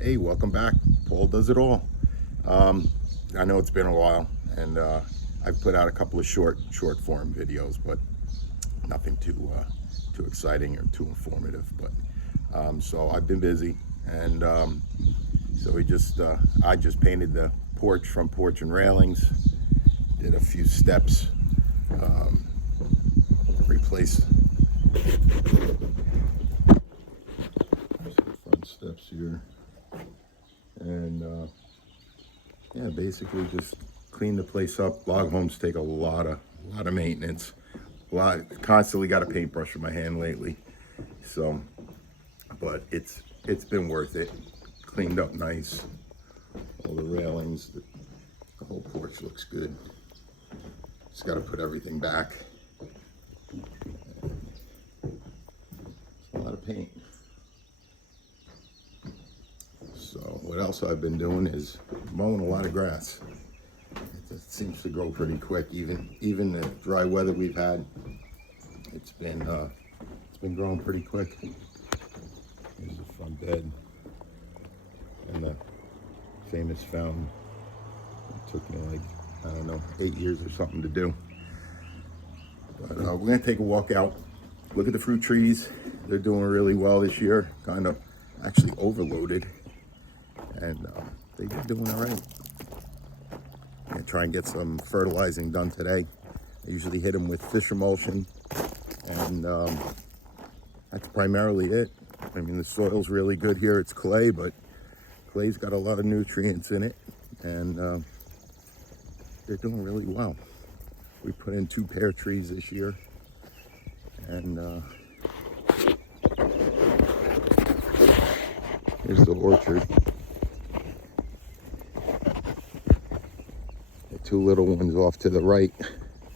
Hey, welcome back. Paul does it all. Um, I know it's been a while, and I've put out a couple of short form videos, but nothing too exciting or too informative. But so I've been busy, and so I just painted the front porch and railings, did a few steps, um, replaced some front steps here, and yeah, basically just clean the place up. Log homes take a lot of maintenance. Constantly got a paintbrush in my hand lately. So, but it's been worth it. Cleaned up nice. All the railings, the whole porch looks good. Just got to put everything back. It's a lot of paint. So what else I've been doing is mowing a lot of grass. It just seems to grow pretty quick. Even the dry weather we've had, it's been growing pretty quick. Here's the front bed and the famous fountain. It took me like, I don't know, 8 years or something to do. But we're gonna take a walk out, look at the fruit trees. They're doing really well this year. Kind of actually overloaded, and they've been doing all right. I'm gonna try and get some fertilizing done today. I usually hit them with fish emulsion, and that's primarily it. I mean, the soil's really good here. It's clay, but clay's got a lot of nutrients in it, and they're doing really well. We put in 2 pear trees this year, and here's the orchard. The 2 little ones off to the right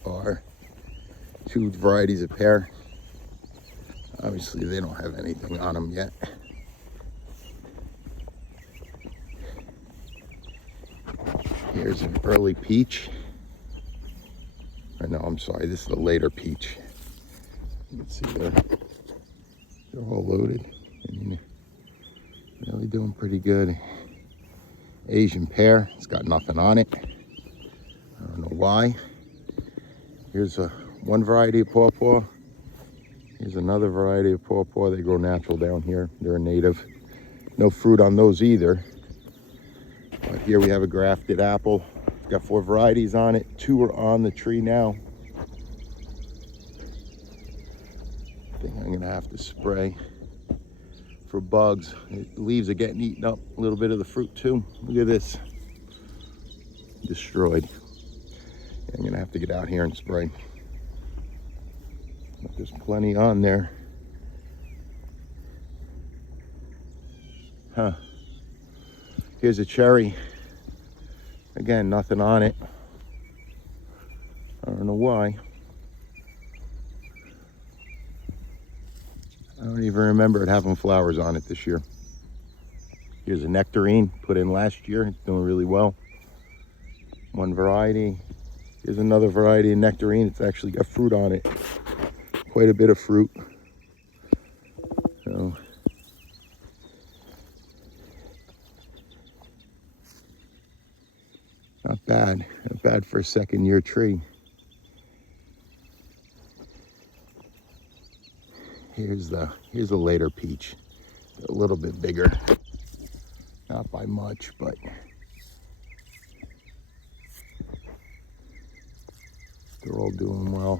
are 2 varieties of pear. Obviously, they don't have anything on them yet. Here's an early peach. Or no, I'm sorry, this is the later peach. You can see they're all loaded. I mean, really doing pretty good. Asian pear, it's got nothing on it. I don't know why. Here's one variety of pawpaw. Here's another variety of pawpaw. They grow natural down here. They're a native. No fruit on those either. But here we have a grafted apple. It's got 4 varieties on it. 2 are on the tree now. I think I'm gonna have to spray for bugs. The leaves are getting eaten up. A little bit of the fruit too. Look at this. Destroyed. I'm gonna have to get out here and spray. But there's plenty on there. Huh. Here's a cherry. Again, nothing on it. I don't know why. I don't even remember it having flowers on it this year. Here's a nectarine put in last year. It's doing really well. 1 variety. Here's another variety of nectarine. It's actually got fruit on it. Quite a bit of fruit. So not bad. Not bad for a 2nd-year tree. Here's a later peach. A little bit bigger. Not by much, but they're all doing well.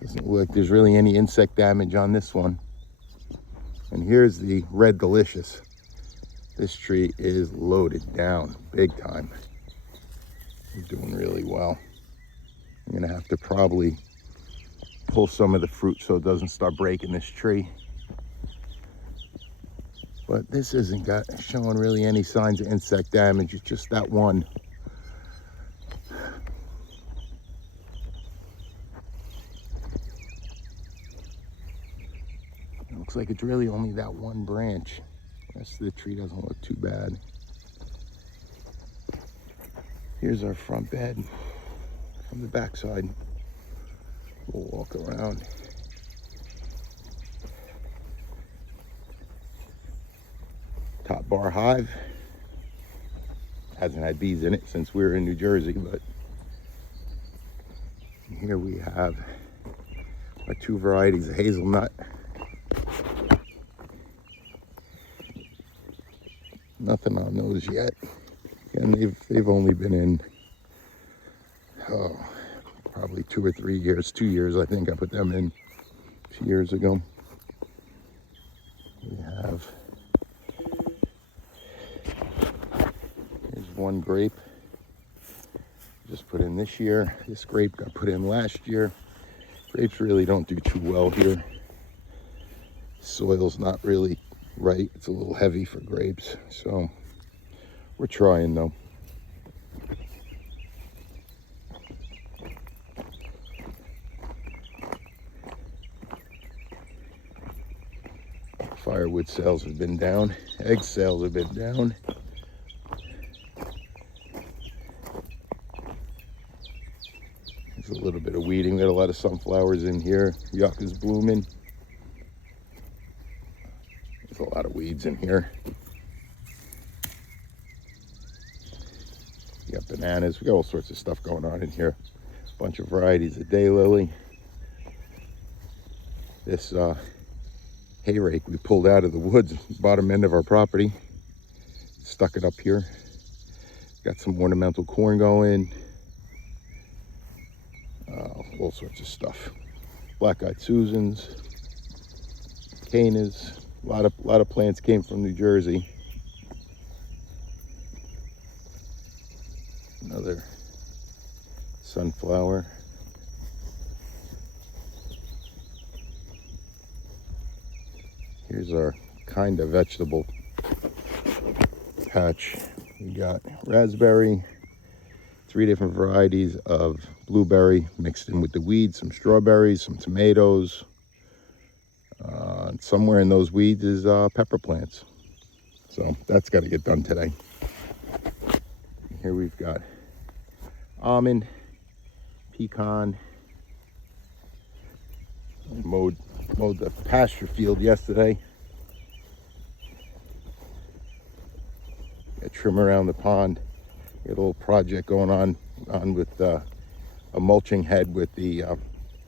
Doesn't look like there's really any insect damage on this one. And here's the Red Delicious. This tree is loaded down big time. It's doing really well. I'm gonna have to probably pull some of the fruit so it doesn't start breaking this tree. But this isn't showing really any signs of insect damage. It's just that one. It looks like it's really only that one branch. The rest of the tree doesn't look too bad. Here's our front bed from the backside. We'll walk around. Top bar hive. Hasn't had bees in it since we were in New Jersey, but here we have our two varieties of hazelnut. Nothing on those yet. And they've only been in, probably 2 or 3 years. 2 years, I think I put them in a few years ago. We have, here's one grape. Just put in this year. This grape got put in last year. Grapes really don't do too well here. Soil's not really right. It's a little heavy for grapes. So we're trying though. Firewood sales have been down. Egg sales have been down. There's a little bit of weeding. Got a lot of sunflowers in here. Yucca's blooming. There's a lot of weeds in here. We got bananas. We got all sorts of stuff going on in here. A bunch of varieties of daylily. This hay rake we pulled out of the woods, bottom end of our property. Stuck it up here. Got some ornamental corn going. All sorts of stuff. Black-eyed Susans, Canas. A lot of plants came from New Jersey. Another sunflower. Here's our kind of vegetable patch. We got raspberry, 3 different varieties of blueberry mixed in with the weeds, some strawberries, some tomatoes. And somewhere in those weeds is pepper plants. So that's got to get done today. Here we've got almond, pecan. I mowed the pasture field yesterday. Got trim around the pond. Got a little project going on with a mulching head with the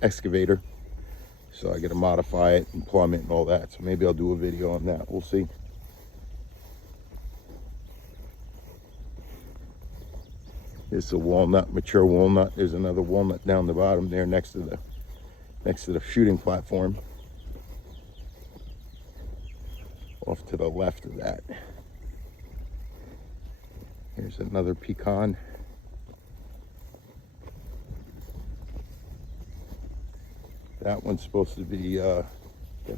excavator. So I got to modify it and plumb it and all that. So maybe I'll do a video on that. We'll see. This is a walnut, mature walnut. There's another walnut down the bottom there next to the shooting platform. Off to the left of that. Here's another pecan. That one's supposed to be got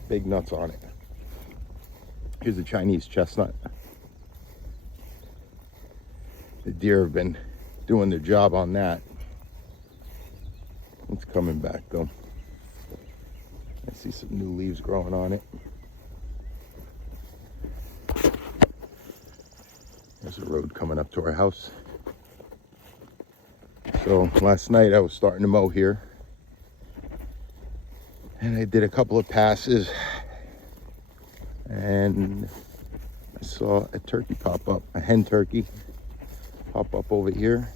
big nuts on it. Here's a Chinese chestnut. The deer have been doing their job on that. It's coming back though. I see some new leaves growing on it. There's a road coming up to our house. So last night I was starting to mow here. And I did a couple of passes. And I saw a turkey pop up, a hen turkey pop up over here.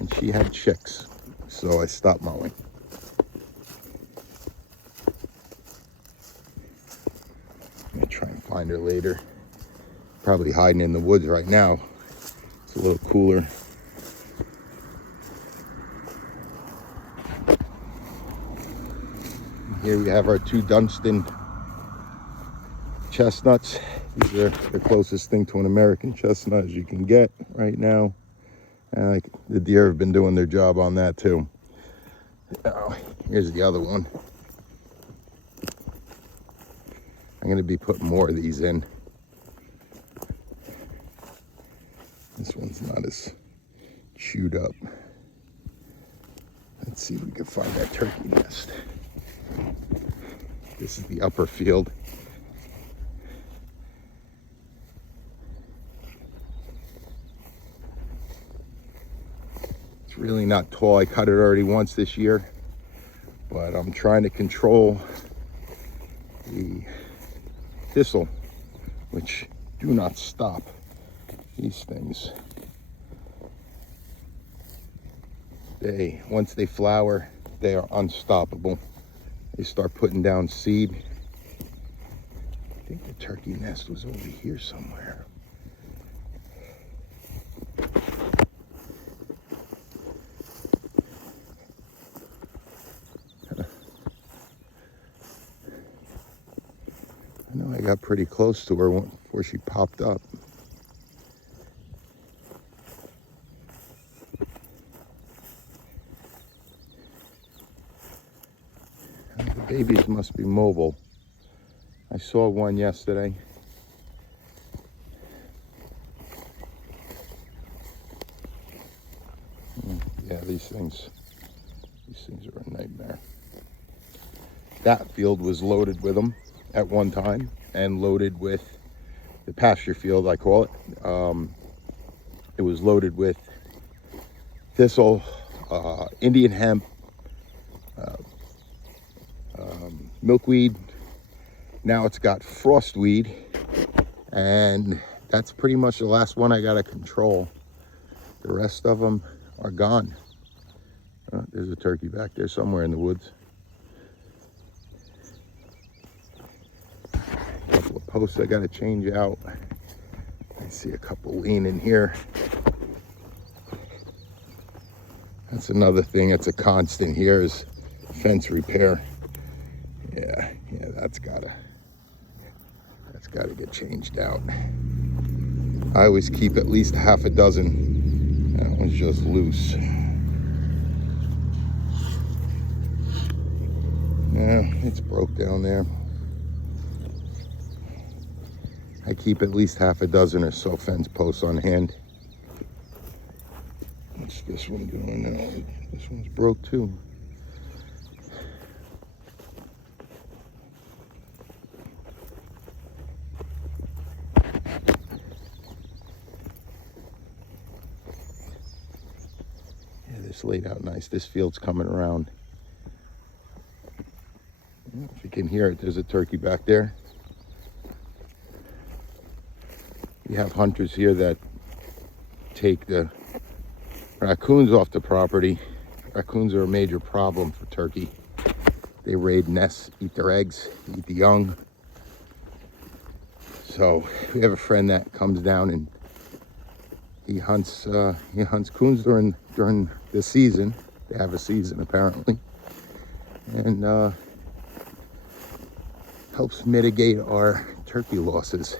And she had chicks. So I stopped mowing. I'm gonna try and find her later. Probably hiding in the woods right now. It's a little cooler. Here we have our 2 Dunstan chestnuts. These are the closest thing to an American chestnut as you can get right now. And the deer have been doing their job on that too. Oh, here's the other one. I'm going to be putting more of these in. This one's not as chewed up. Let's see if we can find that turkey nest. This is the upper field. It's really not tall. I cut it already once this year, but I'm trying to control the thistle, which do not stop. These things, once they flower, they are unstoppable. They start putting down seed. I think the turkey nest was over here somewhere. I know I got pretty close to her before she popped up. The babies must be mobile. I saw one yesterday. Yeah, these things are a nightmare. That field was loaded with them at one time, and loaded with the pasture field, I call it. It was loaded with thistle, Indian hemp, milkweed. Now it's got frostweed, and that's pretty much the last one I got to control. The rest of them are gone. There's a turkey back there somewhere in the woods. A couple of posts I got to change out. I see a couple leaning here. That's another thing that's a constant here is fence repair. Yeah, that's gotta get changed out. I always keep at least half a dozen. That one's just loose. Yeah, it's broke down there. I keep at least half a dozen or so fence posts on hand. What's this one doing now? This one's broke too. Yeah, this laid out nice. This field's coming around. If you can hear it, there's a turkey back there. We have hunters here that take the raccoons off the property. Raccoons are a major problem for turkey. They raid nests, eat their eggs, eat the young. So we have a friend that comes down and he hunts coons during the season. They have a season apparently, and helps mitigate our turkey losses.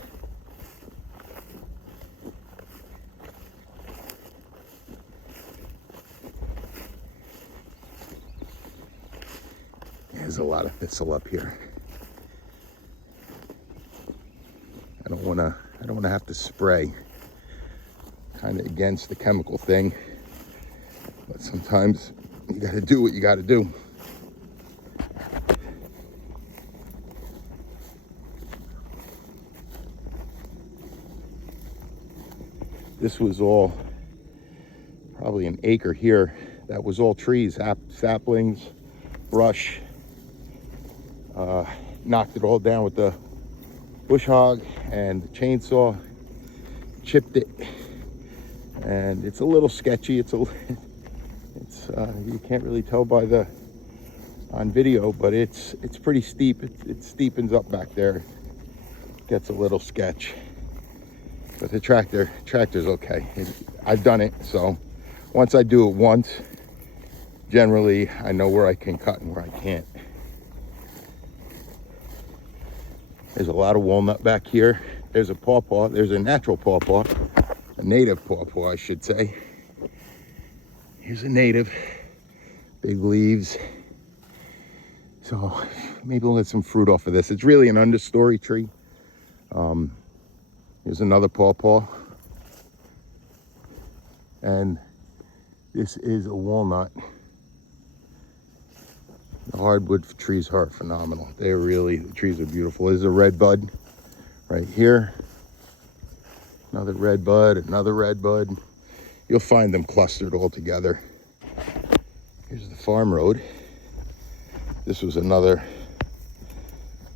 There's a lot of thistle up here. I don't want to have to spray. Kind of against the chemical thing, but sometimes you got to do what you got to do. This was all probably an acre here. That was all trees, saplings, brush. Knocked it all down with the bush hog and the chainsaw, chipped it, and it's a little sketchy. It's you can't really tell on video, but it's pretty steep. It steepens up back there. Gets a little sketch. But the tractor's okay. I've done it, so once I do it once, generally I know where I can cut and where I can't. There's a lot of walnut back here. There's a pawpaw. There's a natural pawpaw, a native pawpaw, I should say. Here's a native, big leaves. So maybe we'll get some fruit off of this. It's really an understory tree. Here's another pawpaw. And this is a walnut. The hardwood trees are phenomenal. The trees are beautiful. There's a red bud right here. Another red bud, another red bud. You'll find them clustered all together. Here's the farm road. This was another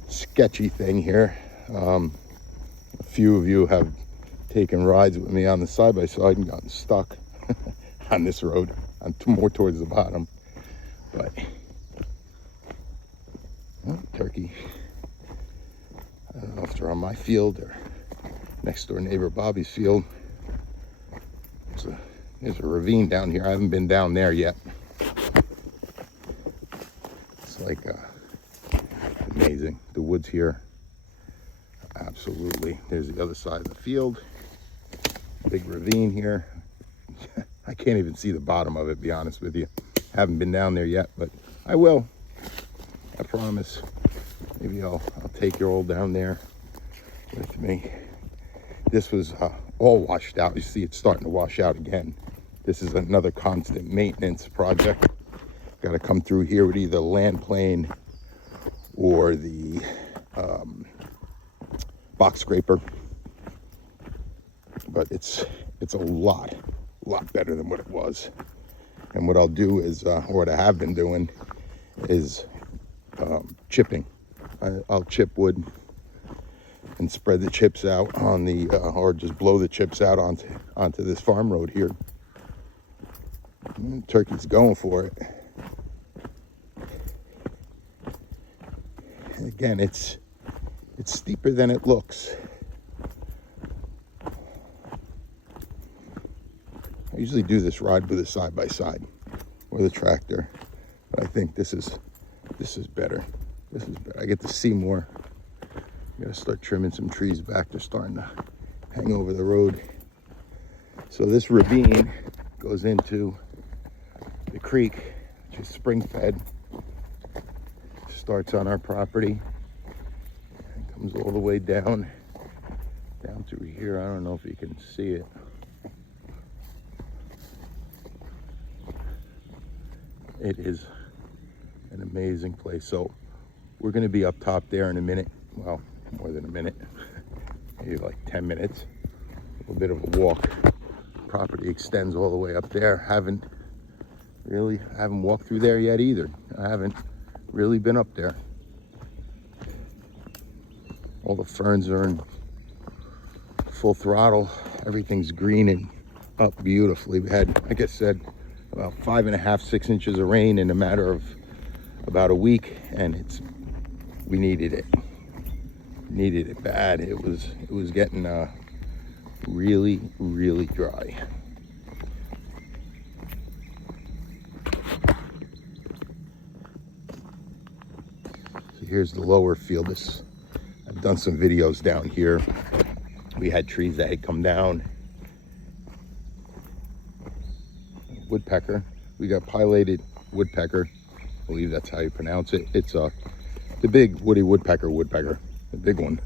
sketchy thing here. A few of you have taken rides with me on the side-by-side and gotten stuck on this road. I'm more towards the bottom, but oh, turkey. I don't know if they're on my field or next door neighbor Bobby's field. There's a ravine down here. I haven't been down there yet. It's like amazing. The woods here, absolutely. There's the other side of the field. Big ravine here. I can't even see the bottom of it, to be honest with you. Haven't been down there yet, but I will. I promise. Maybe I'll take you all down there with me. This was all washed out. You see it's starting to wash out again. This is another constant maintenance project. Got to come through here with either land plane or the box scraper. But it's a lot better than what it was. And what I'll do is, or what I have been doing, is chipping. I'll chip wood and spread the chips out on the, or just blow the chips out onto this farm road here. And turkey's going for it. And again, it's steeper than it looks. I usually do this ride with a side-by-side with a tractor, but I think this is better. This is better. I get to see more. I gotta start trimming some trees back. They're starting to hang over the road. So this ravine goes into the creek, which is spring-fed. Starts on our property and comes all the way down through here. I don't know if you can see it. It is an amazing place. So we're going to be up top there in a minute. Well, more than a minute, maybe like 10 minutes. A little bit of a walk. Property extends all the way up there. Haven't walked through there yet either. I haven't really been up there. All the ferns are in full throttle. Everything's greening up beautifully. We had, like I said, about 5.5, 6 inches of rain in a matter of about a week, and we needed it. Needed it bad. It was getting really, really dry. So here's the lower field. I've done some videos down here. We had trees that had come down. Woodpecker. We got pileated woodpecker. I believe that's how you pronounce it. It's the big woody woodpecker, the big one.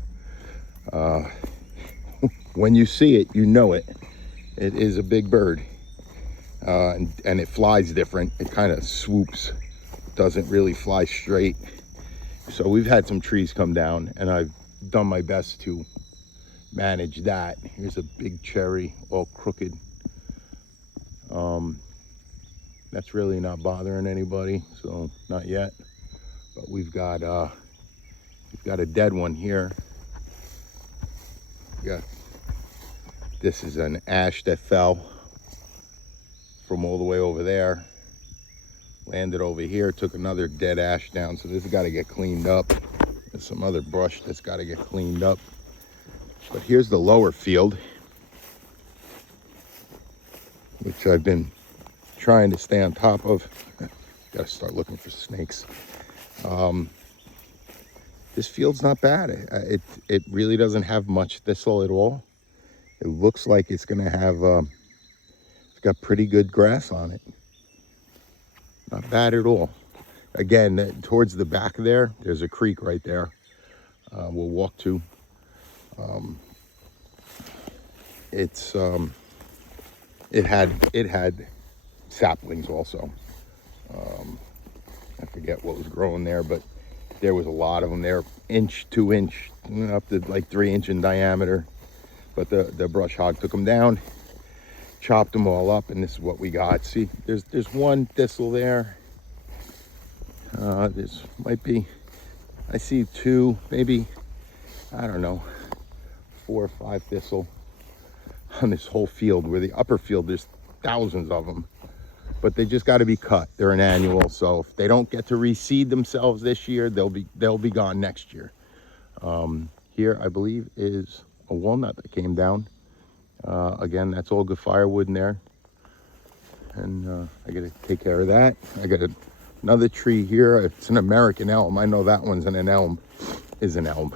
When you see it, you know it. It is a big bird, and it flies different. It kind of swoops, doesn't really fly straight. So we've had some trees come down, and I've done my best to manage that. Here's a big cherry, all crooked. That's really not bothering anybody, so not yet. But we've got a dead one here. This is an ash that fell from all the way over there, landed over here, took another dead ash down. So this has got to get cleaned up. There's some other brush that's got to get cleaned up. But here's the lower field, which I've been trying to stay on top of. Got to start looking for snakes. This field's not bad. It really doesn't have much thistle at all. It looks like it's gonna have, it's got pretty good grass on it. Not bad at all. Again, towards the back there's a creek right there. We'll walk to. It had saplings also. I forget what was growing there, but there was a lot of them there, 2 inch, up to like 3 inch in diameter. But the brush hog took them down, chopped them all up, and this is what we got. See, there's one thistle there. This might be, I see 2, maybe, I don't know, 4 or 5 thistle on this whole field, where the upper field, there's thousands of them. But they just got to be cut. They're an annual, so if they don't get to reseed themselves this year, they'll be gone next year. Here, I believe, is a walnut that came down. Again, that's all good firewood in there. And I got to take care of that. I got another tree here. It's an American elm. I know that one's an elm. Is an elm.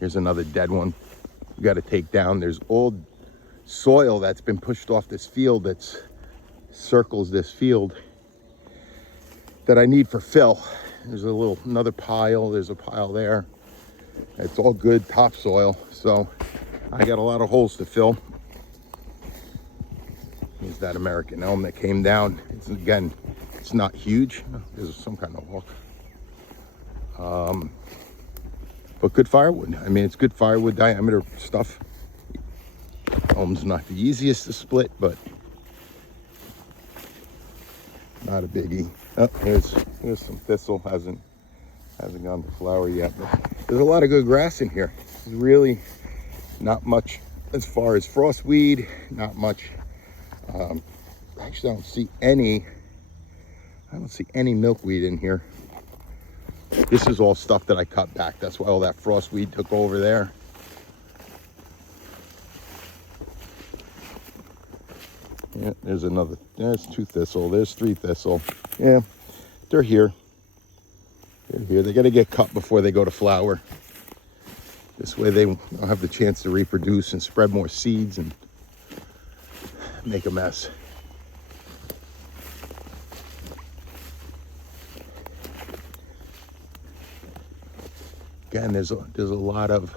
Here's another dead one. You got to take down. There's old soil that's been pushed off this field that circles this field that I need for fill. There's another pile. There's a pile there. It's all good topsoil, so I got a lot of holes to fill. Here's that American elm that came down. It's not huge. There's some kind of walk. But good firewood. I mean, it's good firewood diameter stuff. Elm's not the easiest to split, but not a biggie. Oh, here's some thistle. Hasn't gone to flower yet, but there's a lot of good grass in here. There's really not much as far as frostweed, not much. Actually, I don't see any milkweed in here. This is all stuff that I cut back. That's why all that frostweed took over there. Yeah, there's 2 thistle. There's 3 thistle. Yeah, they're here. They're here. They got to get cut before they go to flower. This way they don't have the chance to reproduce and spread more seeds and make a mess. Again, there's a lot of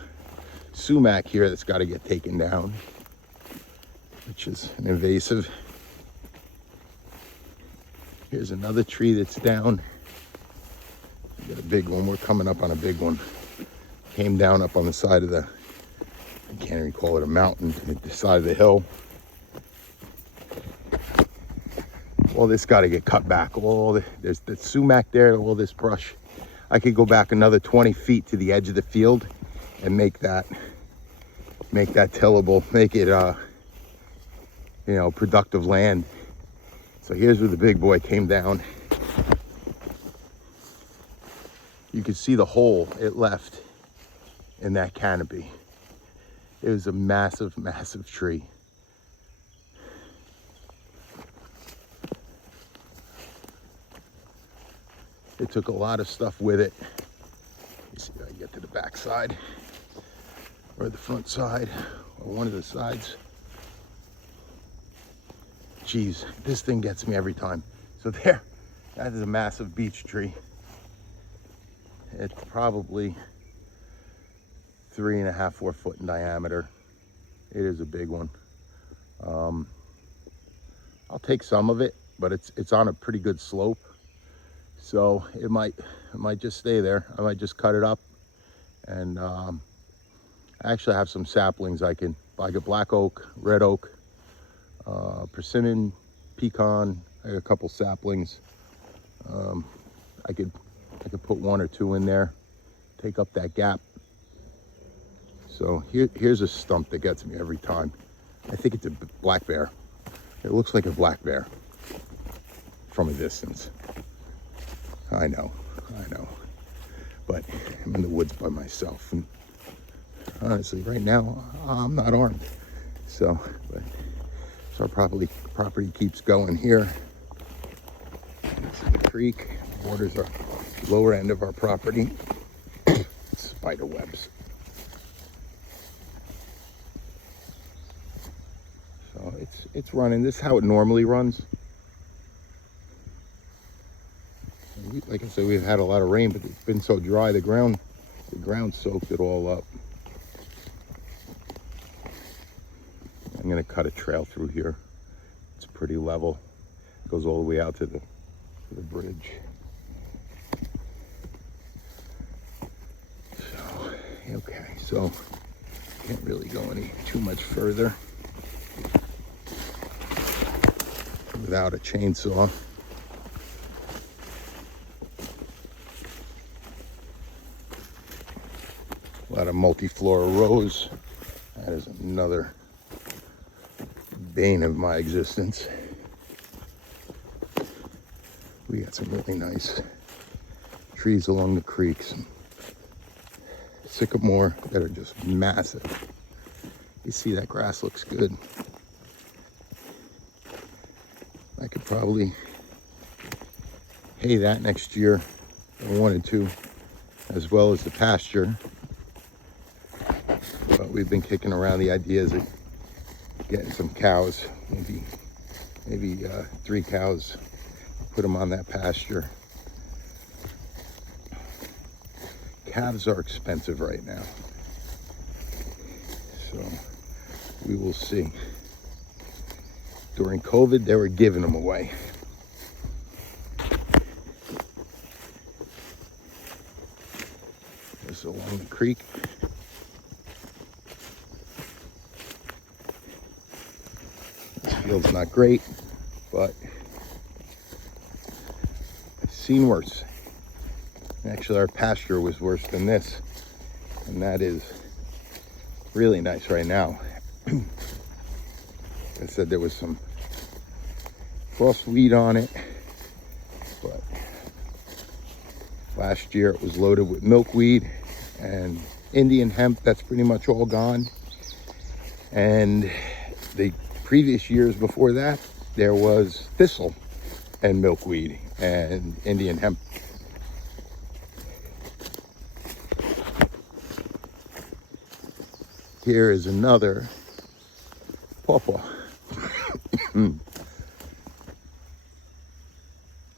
sumac here that's got to get taken down, which is an invasive. Here's another tree that's down. We got a big one. We're coming up on a big one. Came down up on the side of I can't even call it a mountain, the side of the hill. All this got to get cut back. There's the sumac there, all this brush. I could go back another 20 feet to the edge of the field and make that tillable, make it productive land. So here's where the big boy came down. You could see the hole it left in that canopy. It was a massive, massive tree. It took a lot of stuff with it. Let me see if I can get to the back side or the front side or one of the sides. Geez, this thing gets me every time. So that is a massive beech tree. It's probably 3.5, 4 foot in diameter. It is a big one. I'll take some of it, but it's on a pretty good slope. So it might just stay there. I might just cut it up, and I actually have some saplings I can buy. I got black oak, red oak, persimmon, pecan. I got a couple saplings. I could put 1 or 2 in there, take up that gap. So here's a stump that gets me every time. I think it's a black bear. It looks like a black bear from a distance. I know, but I'm in the woods by myself, and honestly, right now, I'm not armed. So our property keeps going here. This is the creek. Waters are lower end of our property. Spider webs. So it's running. This is how it normally runs. Like I said, we've had a lot of rain, but it's been so dry, the ground soaked it all up. I'm gonna cut a trail through here. It's pretty level. It goes all the way out to the bridge. So, okay, so can't really go too much further without a chainsaw. A lot of multiflora rose. I That is another bane of my existence. We got some really nice trees along the creeks, sycamore that are just massive. You see that grass looks good. I could probably hay that next year if I wanted to, as well as the pasture. But we've been kicking around the ideas of getting some cows, maybe 3 cows, put them on that pasture. Calves are expensive right now, so we will see. During COVID, they were giving them away. This is along the creek. This field's not great, but I've seen worse. Actually, our pasture was worse than this, and that is really nice right now. I said there was some frost weed on it, but last year it was loaded with milkweed and Indian hemp. That's pretty much all gone. And the previous years before that, there was thistle and milkweed and Indian hemp. Here is another pawpaw.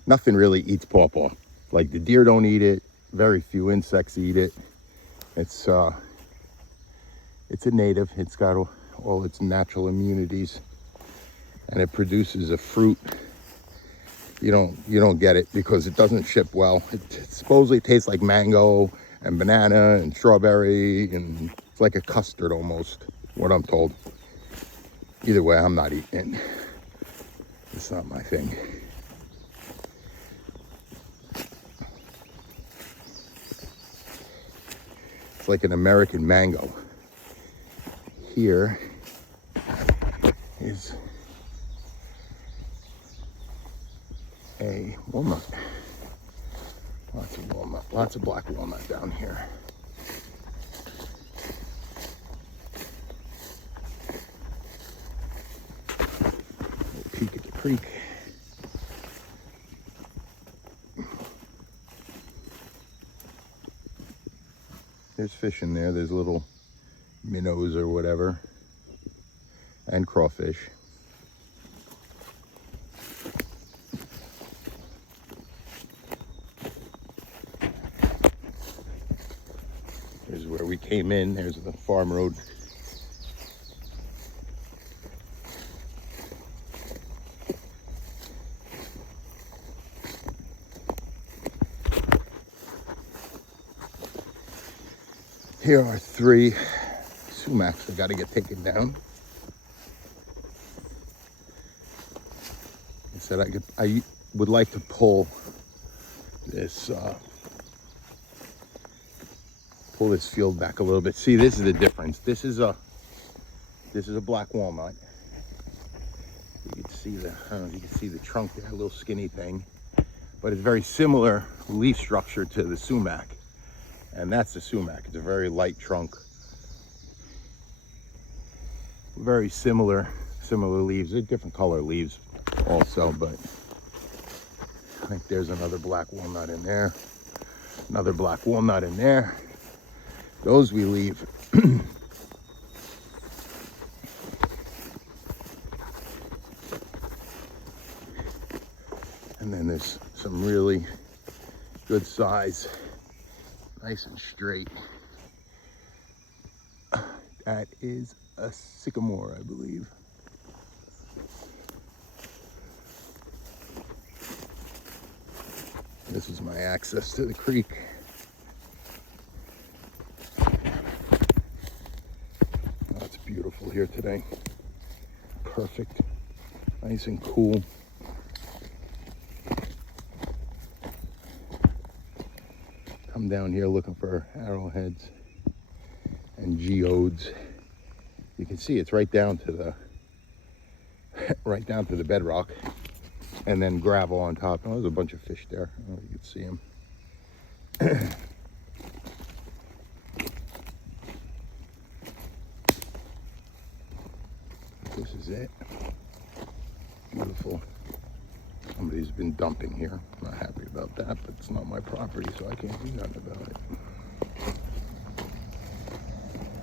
Nothing really eats pawpaw. Like the deer don't eat it. Very few insects eat it. It's a native. It's got all its natural immunities, and it produces a fruit. You don't get it because it doesn't ship well. It supposedly tastes like mango and banana and strawberry, and it's like a custard almost, what I'm told. Either way, I'm not eating it. It's not my thing. It's like an American mango. Here is a walnut. Lots of walnut, lots of black walnut down here. Little peek at the creek. There's fish in there. There's little minnows or whatever, and crawfish. Here's where we came in. There's the farm road. Here are 3 sumacs that got to get taken down. I said I would like to pull this field back a little bit. See, this is the difference. This is a black walnut. You can see I don't know if you can see the trunk there, a little skinny thing, but it's very similar leaf structure to the sumac. And that's the sumac. It's a very light trunk. Very similar leaves. They're different color leaves also, but I think there's another black walnut in there. Another black walnut in there. Those we leave. And then there's some really good size, nice and straight. That is a sycamore, I believe. This is my access to the creek. Oh, it's beautiful here today. Perfect, nice and cool. Come down here looking for arrowheads and geodes You can see it's right down to the right down to the bedrock, and then gravel on top. Oh, there's a bunch of fish there. I don't know if you can see them. This is it. Beautiful. Somebody's been dumping here. I'm not happy about that, but it's not my property, so I can't do nothing about it.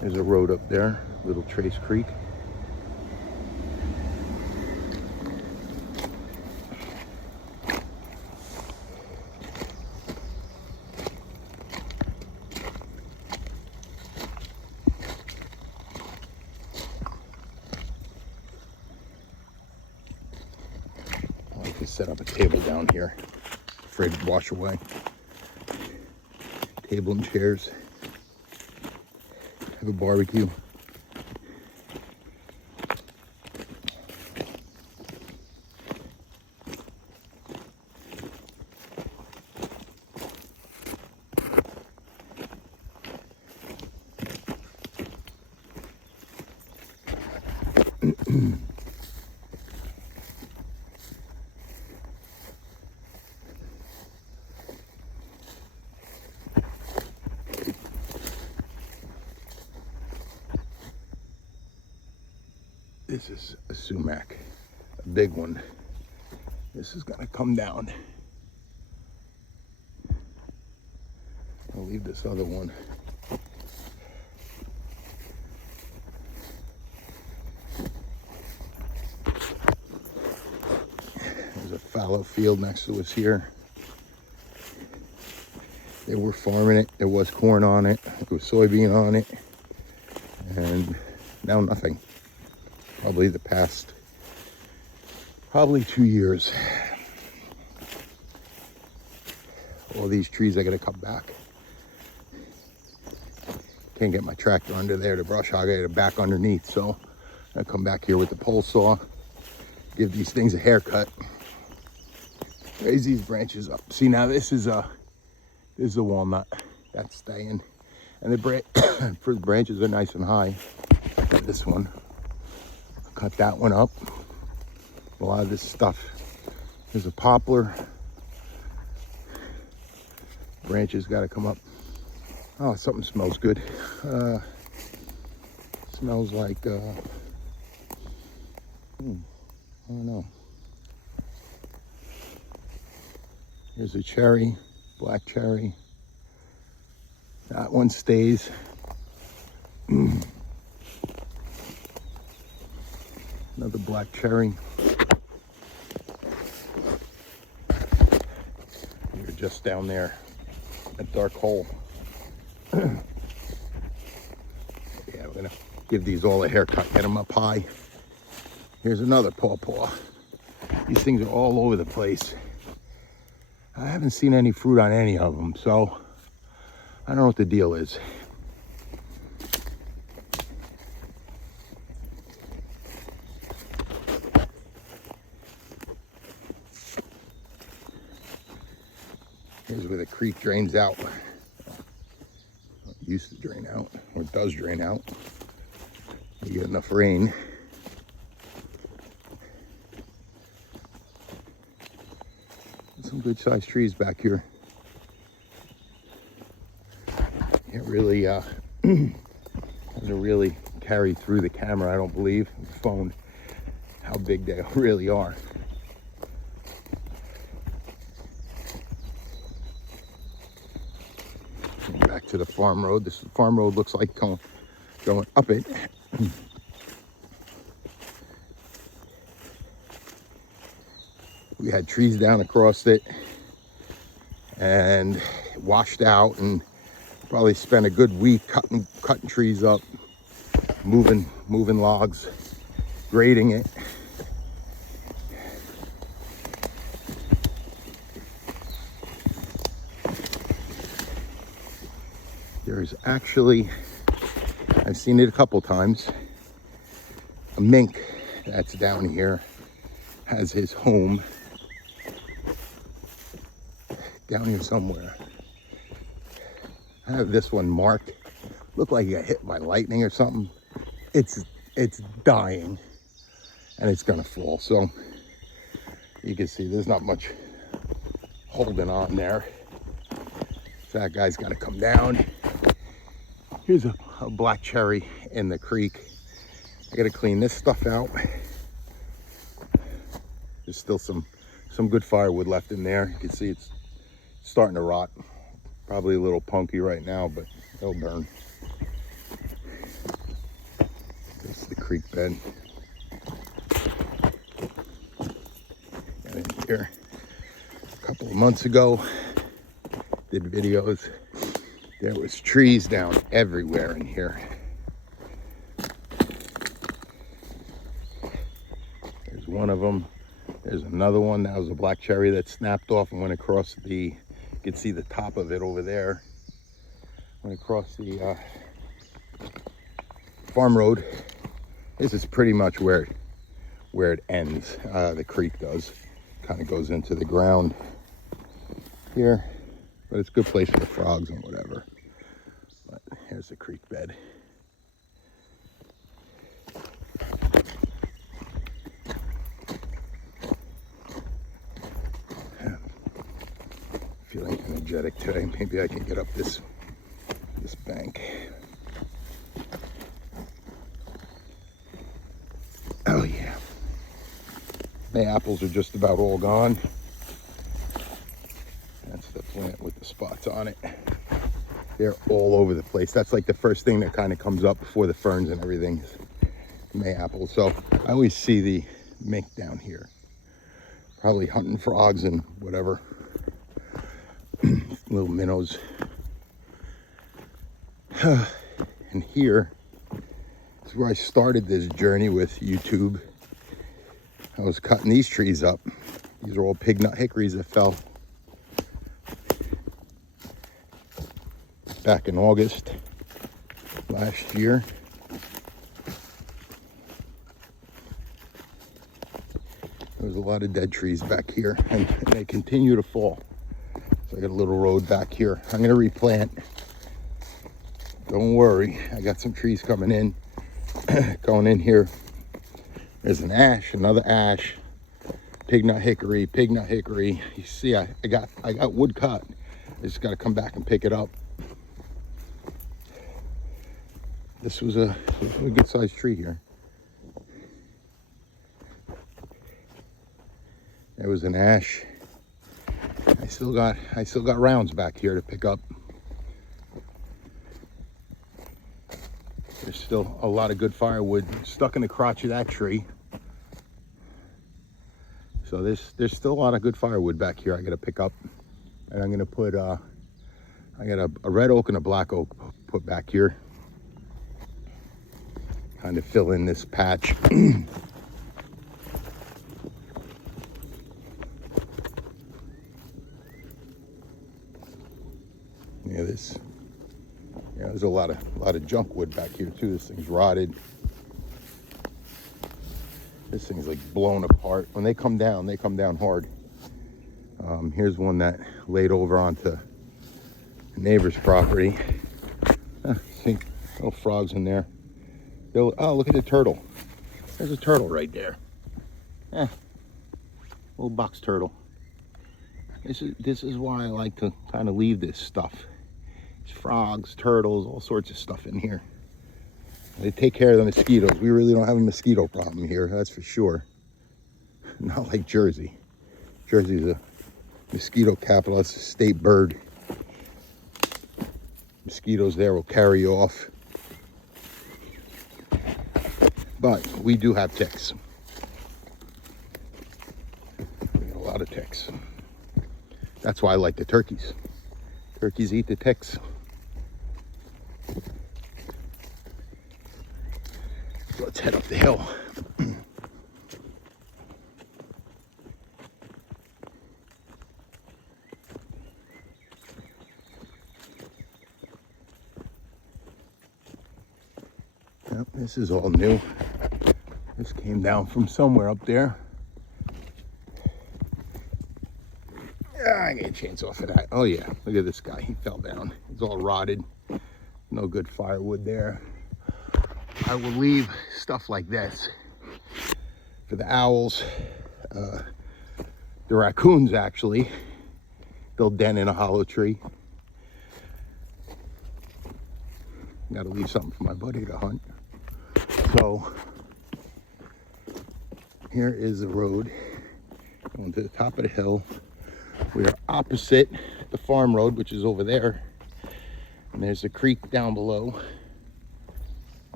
There's a road up there, Little Trace Creek. I like to set up a table down here, afraid to wash away. Table and chairs. Have a barbecue. This is a sumac, a big one. This is gonna come down. I'll leave this other one. There's a fallow field next to us here. They were farming it. There was corn on it. There was soybean on it. And now nothing. Probably the past, 2 years. All these trees I gotta cut back. Can't get my tractor under there to brush hog. I gotta back underneath, so I come back here with the pole saw, give these things a haircut, raise these branches up. See, now this is a walnut that's staying, and the branches are nice and high. This one. Cut that one up. A lot of this stuff. There's a poplar. Branches got to come up. Oh, something smells good. Smells like, I don't know. Here's a cherry, black cherry. That one stays. Another black cherry. You're just down there, that dark hole. Yeah, we're gonna give these all a haircut, get them up high. Here's another pawpaw. These things are all over the place. I haven't seen any fruit on any of them, so I don't know what the deal is. Here's where the creek drains out. It used to drain out, or it does drain out. You get enough rain. Some good sized trees back here. Can't really, doesn't really carry through the camera, I don't believe, the phone, how big they really are. Back to the farm road. This farm road looks like going up it. We had trees down across it and it washed out, and probably spent a good week cutting trees up, moving logs, grading it. There's actually, I've seen it a couple times, a mink that's down here has his home down here somewhere. I have this one marked. Looked like he got hit by lightning or something. It's it's dying and it's gonna fall. So you can see there's not much holding on there. So that guy's gotta come down. Here's a black cherry in the creek. I gotta clean this stuff out. There's still some good firewood left in there. You can see it's starting to rot. Probably a little punky right now, but it'll burn. This is the creek bed. Got in here a couple of months ago. Did videos. There was trees down everywhere in here. There's one of them. There's another one. That was a black cherry that snapped off and went across the, you can see the top of it over there. Went across the farm road. This is pretty much where it ends. The creek does. Kind of goes into the ground here. But it's a good place for the frogs and whatever. But here's the creek bed. Feeling energetic today. Maybe I can get up this bank. Oh yeah. May apples are just about all gone. That's the plant with the spots on it. They're all over the place. That's like the first thing that kind of comes up before the ferns and everything is May apples. So I always see the mink down here. Probably hunting frogs and whatever. Little minnows. And here is where I started this journey with YouTube. I was cutting these trees up. These are all pignut hickories that fell back in August last year. There was a lot of dead trees back here, and they continue to fall. So I got a little road back here. I'm gonna replant. Don't worry, I got some trees coming in. Going in here. There's an ash, another ash, pignut hickory. You see, I got wood cut. I just got to come back and pick it up. This was a good sized tree here. There was an ash. I still got rounds back here to pick up. There's still a lot of good firewood stuck in the crotch of that tree. So there's still a lot of good firewood back here I gotta pick up. And I'm gonna put, I got a red oak and a black oak put back here. Kind of fill in this patch. There's a lot of junk wood back here too. This thing's rotted. This thing's like blown apart. When they come down hard. Here's one that laid over onto a neighbor's property. See, little frogs in there. Oh, look at the turtle. There's a turtle right there. Little box turtle. This is why I like to kind of leave this stuff. There's frogs, turtles, all sorts of stuff in here. They take care of the mosquitoes. We really don't have a mosquito problem here, that's for sure. Not like Jersey. Jersey's a mosquito capital. That's a state bird. Mosquitoes there will carry you off. But we do have ticks. We got a lot of ticks. That's why I like the turkeys. Turkeys eat the ticks. So let's head up the hill. Yep, this is all new. This came down from somewhere up there. I get a chainsaw for that. Oh yeah, look at this guy. He fell down. It's all rotted. No good firewood there. I will leave stuff like this for the owls. The raccoons, actually, they'll den in a hollow tree. Gotta leave something for my buddy to hunt. So here is the road going to the top of the hill. We are opposite the farm road, which is over there. And there's a creek down below.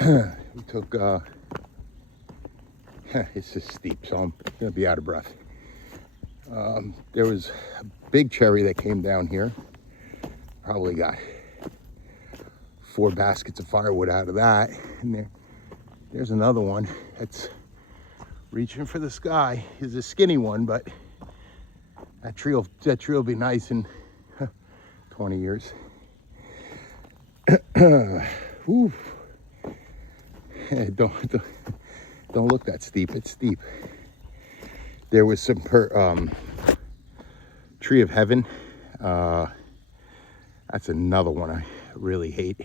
We took, it's just steep, so I'm gonna be out of breath. There was a big cherry that came down here. Probably got 4 baskets of firewood out of that. And there's another one that's reaching for the sky. It's a skinny one, but that tree will be nice in 20 years. Whew. Don't look that steep. It's steep. There was some tree of heaven. That's another one I really hate.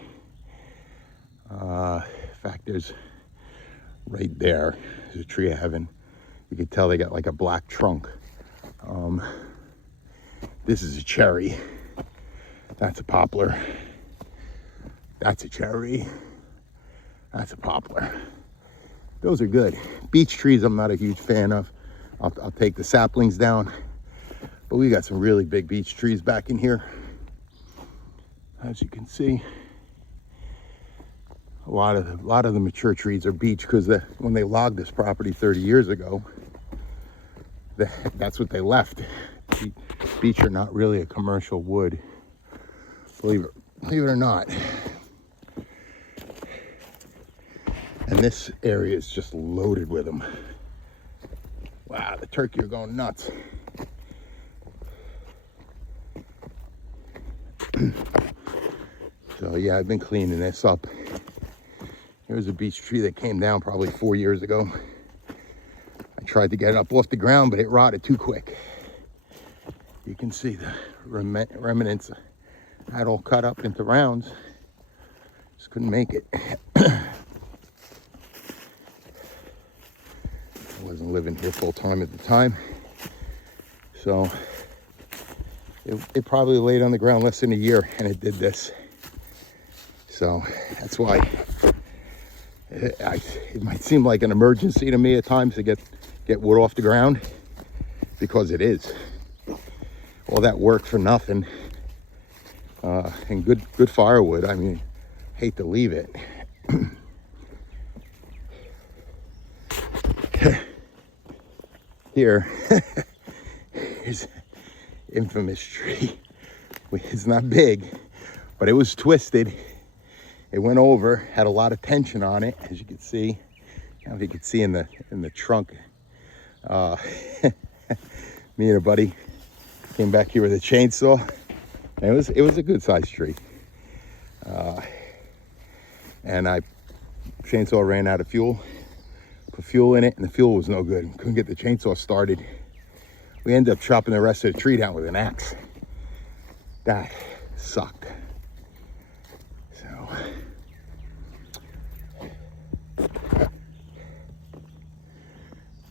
In fact, there's right there. There's a tree of heaven. You can tell they got like a black trunk. This is a cherry. That's a poplar. That's a cherry. That's a poplar. Those are good. Beech trees I'm not a huge fan of. I'll take the saplings down. But we got some really big beech trees back in here. As you can see, a lot of the mature trees are beech because when they logged this property 30 years ago, that's what they left. Beech are not really a commercial wood, believe it or not. And this area is just loaded with them. Wow, the turkey are going nuts. So yeah, I've been cleaning this up. Here's a beech tree that came down probably 4 years ago. I tried to get it up off the ground, but it rotted too quick. You can see the remnants. I had all cut up into rounds. Just couldn't make it. I wasn't living here full time at the time. So it probably laid on the ground less than a year and it did this. So that's why it might seem like an emergency to me at times to get wood off the ground, because it is. All that work for nothing, and good firewood. I mean, hate to leave it. Here's infamous tree. It's not big, but it was twisted. It went over, had a lot of tension on it, as you can see. I don't know if you can see in the trunk. Me and a buddy came back here with a chainsaw, and it was a good sized tree. And chainsaw ran out of fuel. Put fuel in it, and the fuel was no good. Couldn't get the chainsaw started. We ended up chopping the rest of the tree down with an axe. That sucked. So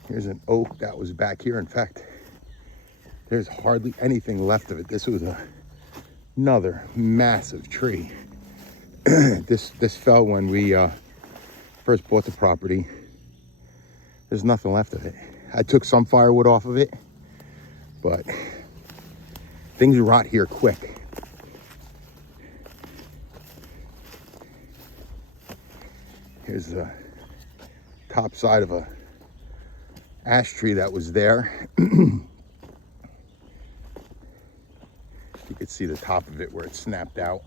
here's an oak that was back here. In fact, there's hardly anything left of it. This was another massive tree. This fell when we first bought the property. There's nothing left of it. I took some firewood off of it, but things rot here quick. Here's the top side of a ash tree that was there. You could see the top of it where it snapped out.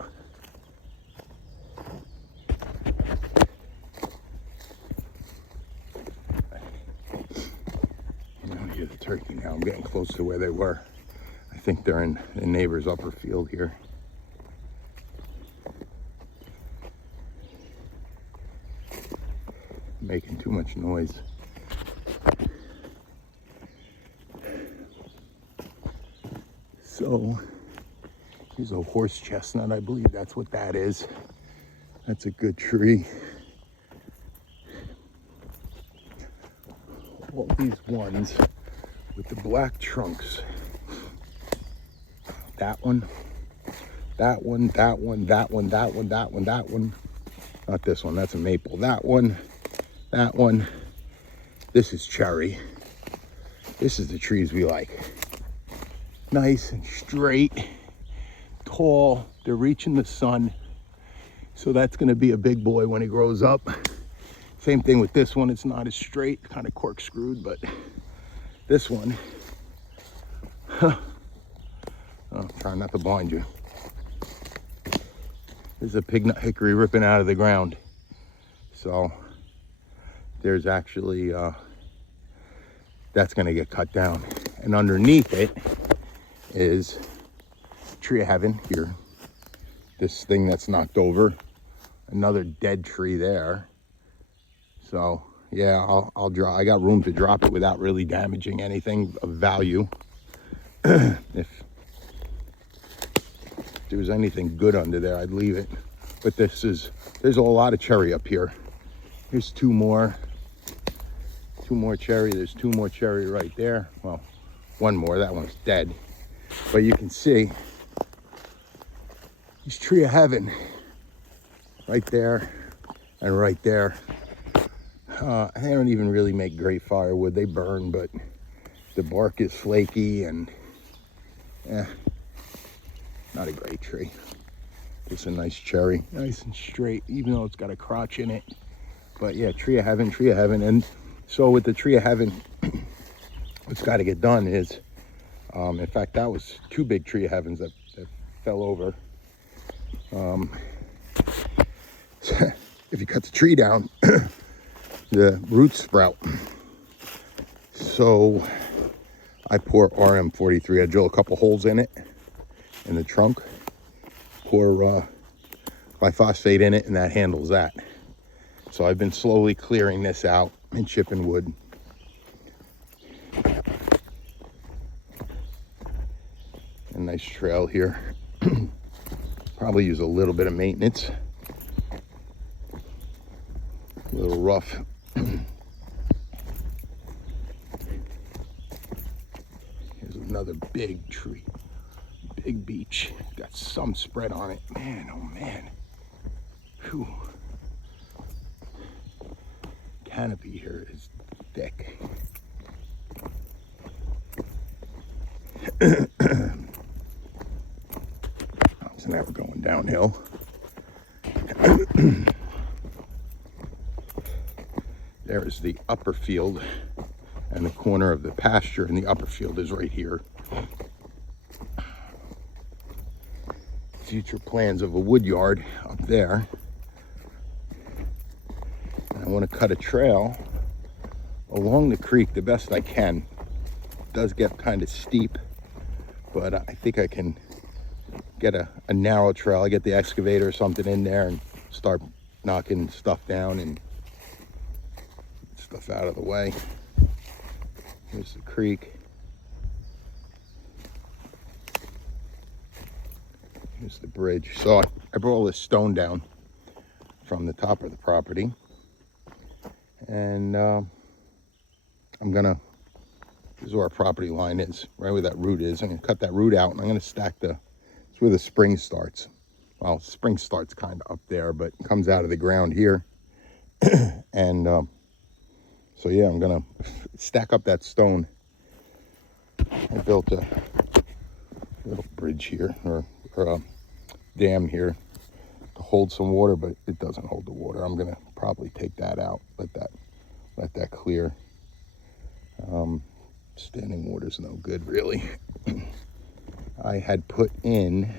You don't hear the turkey now. I'm getting close to where they were. I think they're in the neighbor's upper field here. Making too much noise. So Here's a horse chestnut. I believe that's what that is. That's a good tree. All these ones with the black trunks. That one, that one, that one, that one, that one, that one, that one. Not this one, that's a maple. That one, that one. This is cherry. This is the trees we like. Nice and straight, tall. They're reaching the sun. So that's gonna be a big boy when he grows up. Same thing with this one. It's not as straight, kind of corkscrewed, but this one, oh, I'm trying not to blind you. This is a pig nut hickory ripping out of the ground. So there's actually, that's gonna get cut down. And underneath it is tree of heaven here. This thing that's knocked over, another dead tree there. So yeah, I'll draw. I got room to drop it without really damaging anything of value. If there was anything good under there, I'd leave it. But there's a lot of cherry up here. Here's two more cherry. There's two more cherry right there. Well, one more. That one's dead. But you can see this tree of heaven right there and right there. They don't even really make great firewood. They burn, but the bark is flaky and not a great tree. Just a nice cherry, nice and straight, even though it's got a crotch in it. But yeah, tree of heaven, tree of heaven. And so with the tree of heaven, what's got to get done is, in fact, that was two big tree of heavens that fell over. If you cut the tree down, the roots sprout. So I pour RM-43. I drill a couple holes in it, in the trunk, pour glyphosate in it, and that handles that. So I've been slowly clearing this out and chipping wood. A nice trail here. Probably use a little bit of maintenance. A little rough. Here's another big tree. Big beech. Got some spread on it. Man, oh man. Whew. Canopy here is thick. So now we're going downhill. There's the upper field, and the corner of the pasture in the upper field is right here. Future plans of a wood yard up there. And I want to cut a trail along the creek the best I can. It does get kind of steep, but I think I can get a narrow trail. I get the excavator or something in there and start knocking stuff down and stuff out of the way. Here's the creek. Here's the bridge. So I brought all this stone down from the top of the property, and I'm gonna, this is where our property line is, right where that root is. I'm gonna cut that root out, and I'm gonna stack it's where the spring starts. Well, spring starts kind of up there, but it comes out of the ground here. And so yeah, I'm gonna stack up that stone. I built a little bridge here, or a dam here to hold some water, but it doesn't hold the water. I'm gonna probably take that out, let that clear. Standing water's no good, really. I had put in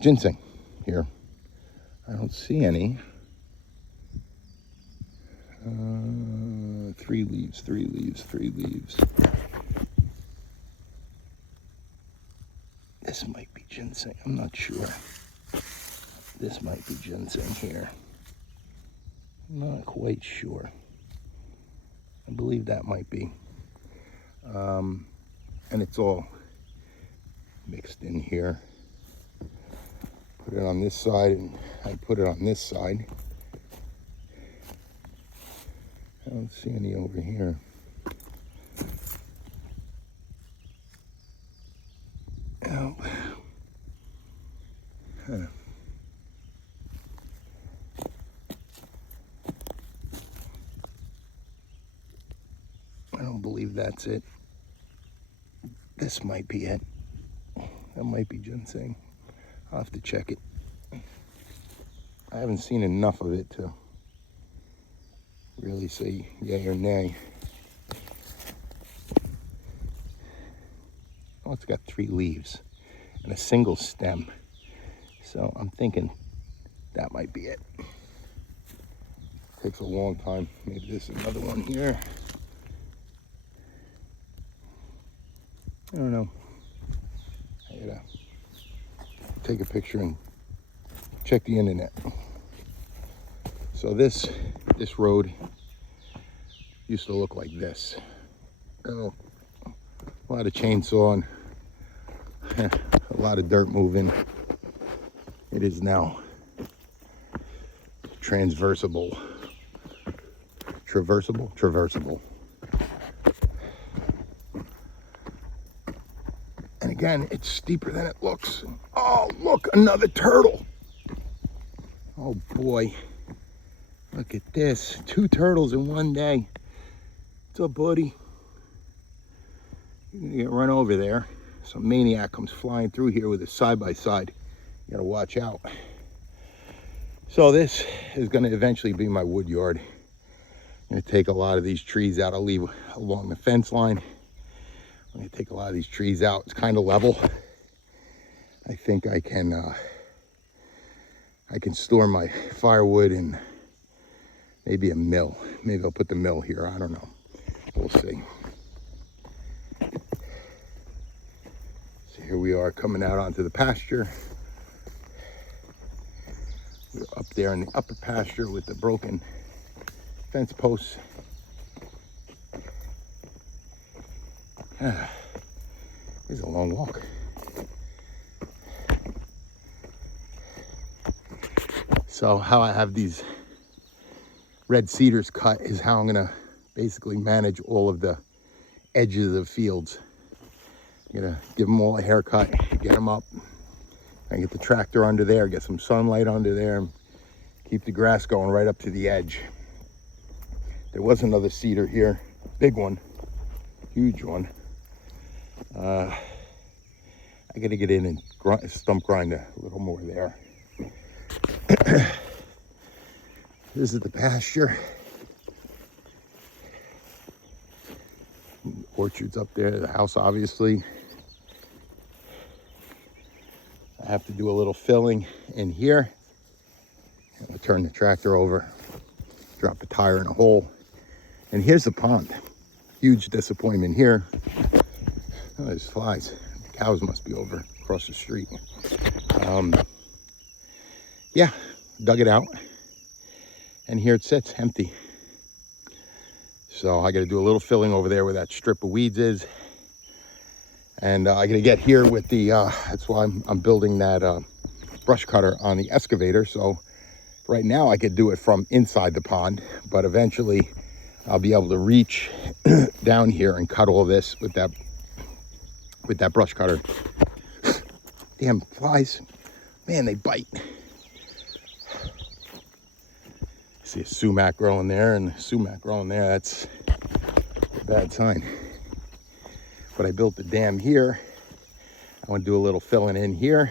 ginseng here. I don't see any. 3 leaves, 3 leaves, 3 leaves. This might be ginseng, I'm not sure. This might be ginseng here. I'm not quite sure. I believe that might be. And it's all mixed in here. Put it on this side, and I put it on this side. I don't see any over here. Oh. Huh. I don't believe that's it. This might be it. That might be ginseng. I'll have to check it. I haven't seen enough of it to really say yay or nay. Oh, it's got 3 leaves and a single stem. So I'm thinking that might be it. Takes a long time. Maybe there's another one here. I don't know. I gotta take a picture and check the internet. So this road used to look like this. Oh, a lot of chainsaw and a lot of dirt moving. It is now traversable. And again, it's steeper than it looks. Oh, look, another turtle. Oh boy, look at this. 2 turtles in one day. What's up, buddy? You're gonna get run over there. Some maniac comes flying through here with a side-by-side. You gotta watch out. So this is gonna eventually be my wood yard. I'm gonna take a lot of these trees out. I'll leave along the fence line. I'm gonna take a lot of these trees out. It's kind of level. I think I can store my firewood in maybe a mill. Maybe I'll put the mill here. I don't know. We'll see. So here we are coming out onto the pasture. We're up there in the upper pasture with the broken fence posts. It's a long walk. So how I have these red cedars cut is how I'm gonna basically manage all of the edges of fields. I'm gonna give them all a haircut, get them up, and get the tractor under there, get some sunlight under there, and keep the grass going right up to the edge. There was another cedar here, big one, huge one. I gotta get in and stump grind a little more there. This is the pasture. Orchards up there, the house obviously. I have to do a little filling in here. I'll turn the tractor over, drop a tire in a hole. And here's the pond. Huge disappointment here. Oh, there's flies. The cows must be over across the street. Yeah, dug it out. And here it sits, empty. So I gotta do a little filling over there where that strip of weeds is. And I gotta get here with the, that's why I'm building that brush cutter on the excavator. So right now I could do it from inside the pond, but eventually I'll be able to reach down here and cut all this with that brush cutter. Damn flies, man, they bite. See a sumac growing there and a sumac growing there. That's a bad sign. But I built the dam here. I want to do a little filling in here,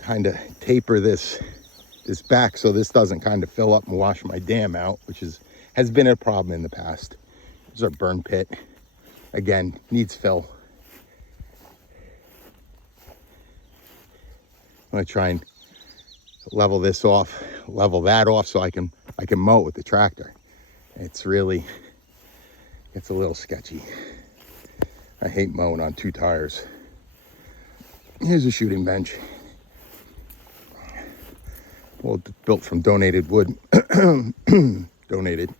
kind of taper this back so this doesn't kind of fill up and wash my dam out, which has been a problem in the past. There's our burn pit. Again, needs fill. I'm gonna try and level this off, level that off so I can mow it with the tractor. It's a little sketchy. I hate mowing on 2 tires. Here's a shooting bench. Well, built from donated wood. Donated.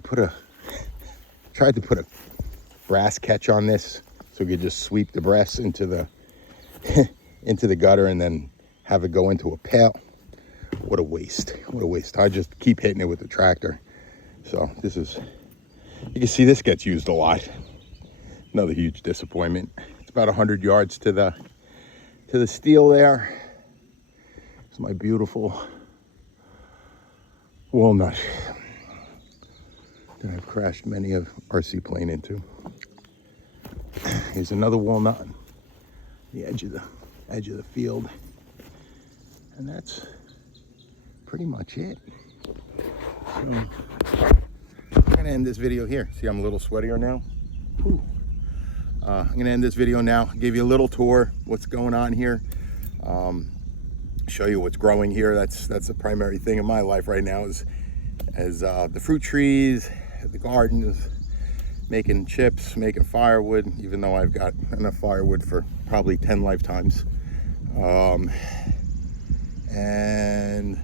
tried to put a brass catch on this so we could just sweep the brass into the into the gutter and then have it go into a pail. What a waste. What a waste. I just keep hitting it with the tractor. So this is, you can see this gets used a lot. Another huge disappointment. It's about 100 yards to the steel there. It's my beautiful walnut that I've crashed many of RC plane into. Here's another walnut on the edge of the field, and that's pretty much it. So I'm gonna end this video here. See, I'm a little sweatier now. I'm gonna end this video now. Give you a little tour what's going on here. Show you what's growing here. That's the primary thing in my life right now is the fruit trees, the gardens, making chips, making firewood, even though I've got enough firewood for probably 10 lifetimes. And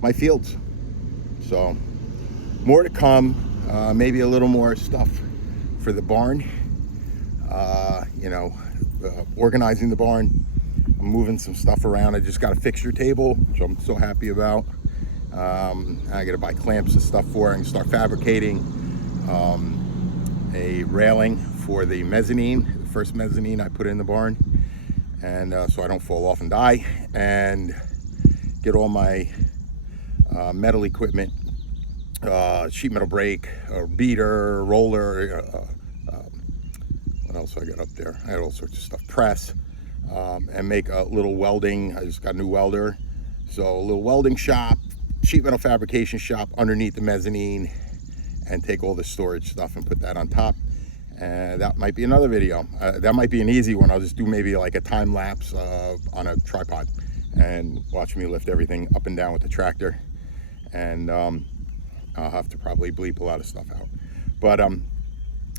my fields. So more to come, maybe a little more stuff for the barn. Organizing the barn. I'm moving some stuff around. I just got a fixture table, which I'm so happy about. I gotta buy clamps and stuff for it and start fabricating a railing for the mezzanine, the first mezzanine I put in the barn, and so I don't fall off and die, and get all my metal equipment, sheet metal brake, or beater, roller, what else I got up there? I had all sorts of stuff, press, and make a little welding. I just got a new welder, so a little welding shop, sheet metal fabrication shop underneath the mezzanine, and take all the storage stuff and put that on top. And that might be another video. That might be an easy one. I'll just do maybe like a time lapse on a tripod and watch me lift everything up and down with the tractor. And I'll have to probably bleep a lot of stuff out. But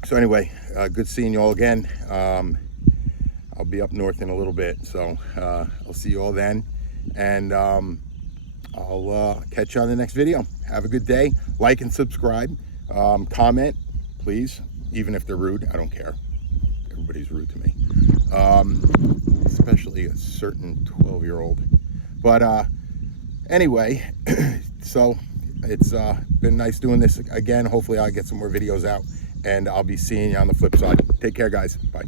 so anyway, good seeing you all again. I'll be up north in a little bit, so I'll see you all then. And I'll catch you on the next video. Have a good day. Like and subscribe. Comment, please. Even if they're rude, I don't care. Everybody's rude to me. Especially a certain 12-year-old. But anyway, so it's been nice doing this again. Hopefully I'll get some more videos out, and I'll be seeing you on the flip side. Take care, guys. Bye.